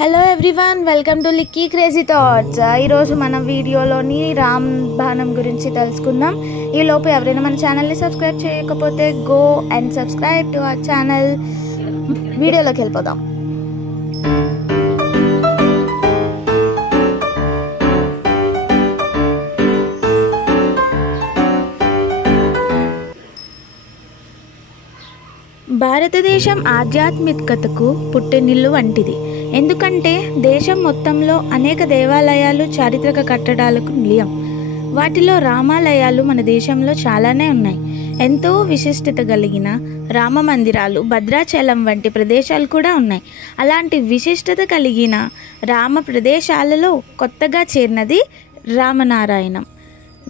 Hello everyone, welcome to లిక్కీ crazy thoughts. ఈరోజు మన వీడియోలోని రామ్ బాణం గురించి తెలుసుకుందాం. ఈ లోపు ఎవరైనా మన ఛానల్ని సబ్స్క్రైబ్ చేయకపోతే go and subscribe to our channel. వీడియోలోకి వెళ్ళిపోదాం. భారతదేశం ఆధ్యాత్మికతకు పుట్టినిల్లు వంటిది. ఎందుకంటే దేశం మొత్తంలో అనేక దేవాలయాలు, చారిత్రక కట్టడాలకు నిలయం. వాటిలో రామాలయాలు మన దేశంలో చాలానే ఉన్నాయి. ఎంతో విశిష్టత కలిగిన రామ మందిరాలు, భద్రాచలం వంటి ప్రదేశాలు కూడా ఉన్నాయి. అలాంటి విశిష్టత కలిగిన రామ ప్రదేశాలలో కొత్తగా చేరినది రామనారాయణం.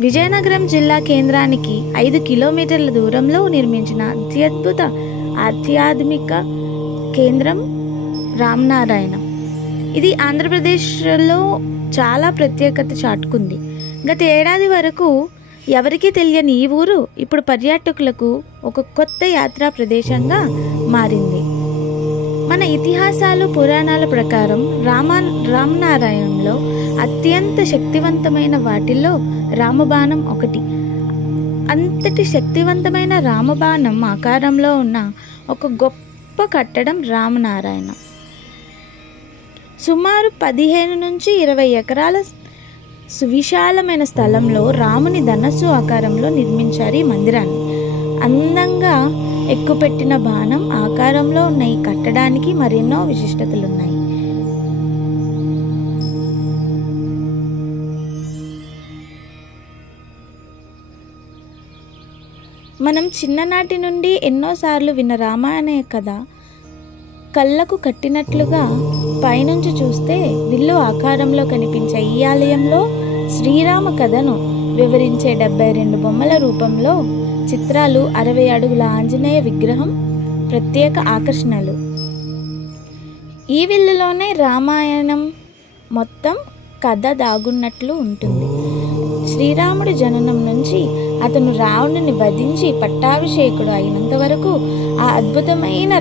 విజయనగరం జిల్లా కేంద్రానికి 5 కిలోమీటర్ల దూరంలో నిర్మించిన అత్యద్భుత ఆధ్యాత్మిక కేంద్రం రామనారాయణం. ఇది ఆంధ్రప్రదేశ్లో చాలా ప్రత్యేకత చాటుకుంది. గత ఏడాది వరకు ఎవరికీ తెలియని ఈ ఊరు ఇప్పుడు పర్యాటకులకు ఒక కొత్త యాత్రా ప్రదేశంగా మారింది. మన ఇతిహాసాలు, పురాణాల ప్రకారం రామనారాయణంలో అత్యంత శక్తివంతమైన వాటిల్లో రామబాణం ఒకటి. అంతటి శక్తివంతమైన రామబాణం ఆకారంలో ఉన్న ఒక గొప్ప కట్టడం రామనారాయణం. సుమారు 15 నుంచి 20 ఎకరాల సువిశాలమైన స్థలంలో రాముని ధనస్సు ఆకారంలో నిర్మించారు ఈ మందిరాన్ని. అందంగా ఎక్కుపెట్టిన బాణం ఆకారంలో ఉన్న ఈ కట్టడానికి మరెన్నో విశిష్టతలున్నాయి. మనం చిన్ననాటి నుండి ఎన్నోసార్లు విన్న రామాయణ కథ కళ్ళకు కట్టినట్లుగా పైనుంచి చూస్తే విల్లు ఆకారంలో కనిపించే ఈ ఆలయంలో శ్రీరామ కథను వివరించే 72 బొమ్మల రూపంలో చిత్రాలు, 60 అడుగుల ఆంజనేయ విగ్రహం ప్రత్యేక ఆకర్షణలు. ఈ విల్లులోనే రామాయణం మొత్తం కథ దాగున్నట్లు ఉంటుంది. శ్రీరాముడి జననం నుంచి అతను రావణుని వధించి పట్టాభిషేకుడు అయినంత వరకు ఆ అద్భుతమైన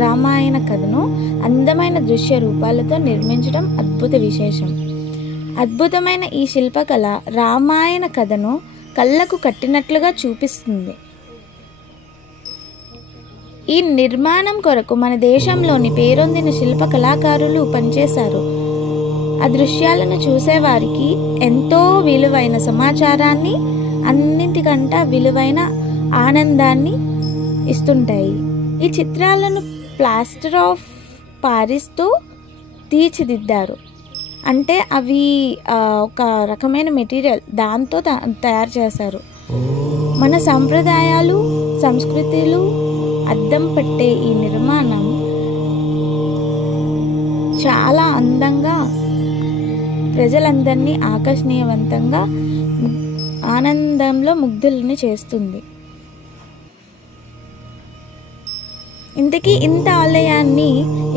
రామాయణ కథను అందమైన దృశ్య రూపాలతో నిర్మించడం అద్భుత విశేషం. అద్భుతమైన ఈ శిల్పకళ రామాయణ కథను కళ్ళకు కట్టినట్లుగా చూపిస్తుంది. ఈ నిర్మాణం కొరకు మన దేశంలోని పేరొందిన శిల్ప కళాకారులు పనిచేశారు. ఆ దృశ్యాలను చూసేవారికి ఎంతో విలువైన సమాచారాన్ని, అన్నింటికంటే విలువైన ఆనందాన్ని ఇస్తుంటాయి. ఈ చిత్రాలను ప్లాస్టర్ ఆఫ్ పారిస్తో తీర్చిదిద్దారు. అంటే అవి ఒక రకమైన మెటీరియల్, దాంతో తయారు చేశారు. మన సంప్రదాయాలు, సంస్కృతులు అద్దం పట్టే ఈ నిర్మాణం చాలా అందంగా ప్రజలందరినీ ఆకర్షణీయవంతంగా ఆనందంలో ముగ్ధుల్ని చేస్తుంది. ఇంతకీ ఇంత ఆలయాన్ని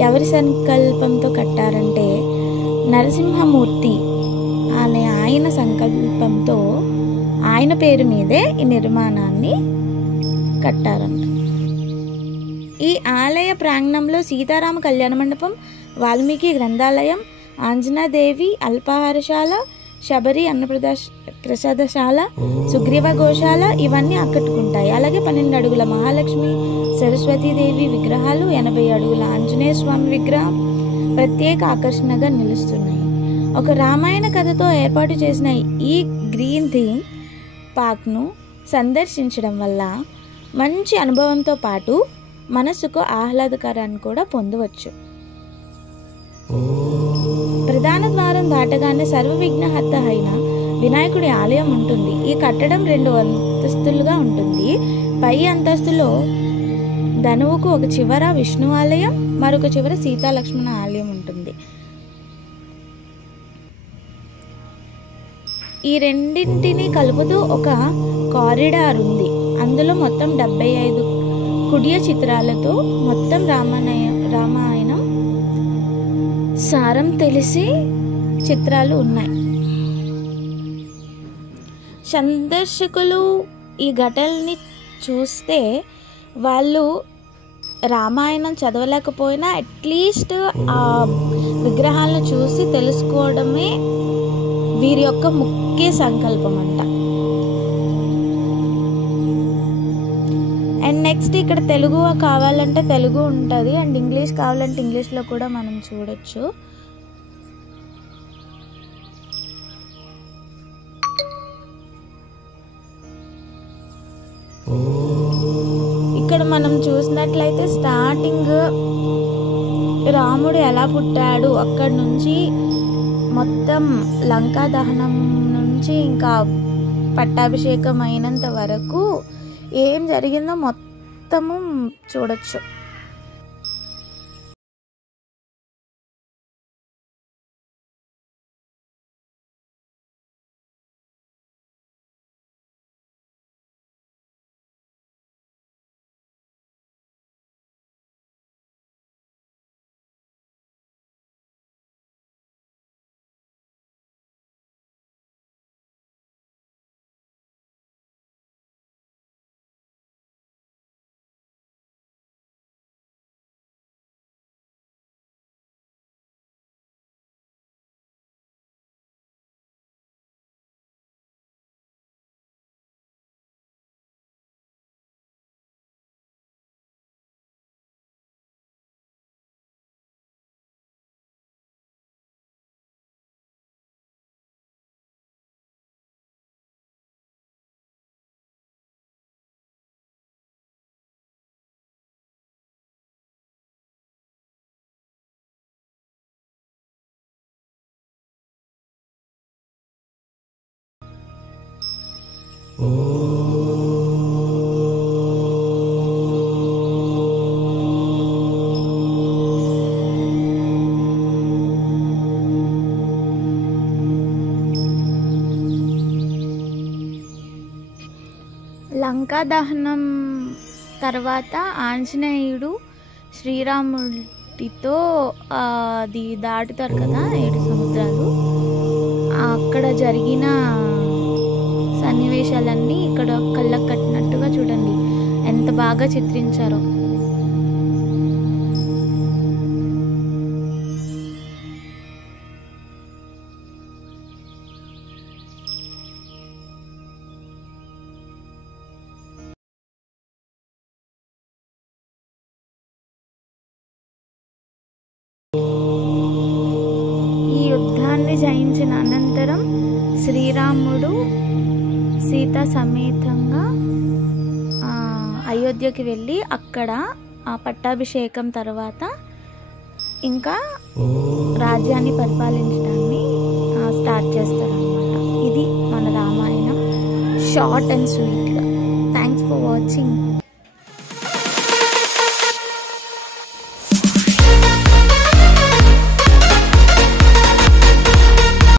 ఎవరి సంకల్పంతో కట్టారంటే నరసింహమూర్తి అనే ఆయన సంకల్పంతో, ఆయన పేరు మీదే ఈ నిర్మాణాన్ని కట్టారంట. ఈ ఆలయ ప్రాంగణంలో సీతారామ కళ్యాణ మండపం, వాల్మీకి గ్రంథాలయం, ఆంజనాదేవి అల్పాహారశాల, శబరి ప్రసాదశాల, సుగ్రీవ గోశాల ఇవన్నీ ఆకట్టుకుంటాయి. అలాగే 12 అడుగుల మహాలక్ష్మి, సరస్వతీదేవి విగ్రహాలు, 80 అడుగుల ఆంజనేయ స్వామి విగ్రహం ప్రత్యేక ఆకర్షణగా నిలుస్తున్నాయి. ఒక రామాయణ కథతో ఏర్పాటు చేసిన ఈ గ్రీన్ థీమ్ పార్క్ను సందర్శించడం వల్ల మంచి అనుభవంతో పాటు మనసుకు ఆహ్లాదకరాన్ని కూడా పొందవచ్చు. ప్రధాన ద్వారం దాటగానే సర్వవిఘ్నహర్త అయిన వినాయకుడి ఆలయం ఉంటుంది. ఈ కట్టడం 2 అంతస్తులుగా ఉంటుంది. పై అంతస్తులో ధనువుకు ఒక చివర విష్ణు ఆలయం, మరొక చివర సీతాలక్ష్మణ ఆలయం ఉంటుంది. ఈ రెండింటిని కలుపుతూ ఒక కారిడార్ ఉంది. అందులో మొత్తం 75 కుడియ చిత్రాలతో మొత్తం రామాయణం సారం తెలిసి చిత్రాలు ఉన్నాయి. సందర్శకులు ఈ ఘటనని చూస్తే వాళ్ళు రామాయణం చదవలేకపోయినా అట్లీస్ట్ ఆ విగ్రహాలను చూసి తెలుసుకోవడమే వీరి యొక్క ముఖ్య సంకల్పం అంట. అండ్ నెక్స్ట్ ఇక్కడ తెలుగు కావాలంటే తెలుగు ఉంటుంది, అండ్ ఇంగ్లీష్ కావాలంటే ఇంగ్లీష్లో కూడా మనం చూడొచ్చు. ఇక్కడ మనం చూసినట్లయితే స్టార్టింగ్ రాముడు ఎలా పుట్టాడు, అక్కడి నుంచి మొత్తం లంకా దహనం నుంచి ఇంకా పట్టాభిషేకం అయినంత వరకు ఏం జరిగిందో మొత్తము చూడొచ్చు. లంకా దహనం తర్వాత ఆంజనేయుడు శ్రీరాముడితో అది దాటుతారు కదా 7 సముద్రాలు, అక్కడ జరిగిన సన్నివేశాలన్నీ ఇక్కడ కళ్ళకు కట్టినట్టుగా చూడండి ఎంత బాగా చిత్రించారో. ఈ యుద్ధాన్ని జయించిన అనంతరం శ్రీరాముడు సీతా సమేతంగా అయోధ్యకి వెళ్ళి అక్కడ ఆ పట్టాభిషేకం తర్వాత ఇంకా రాజ్యాన్ని పరిపాలించడాన్ని స్టార్ట్ చేస్తారన్నమాట. ఇది మన రామాయణం షార్ట్ అండ్ స్వీట్గా.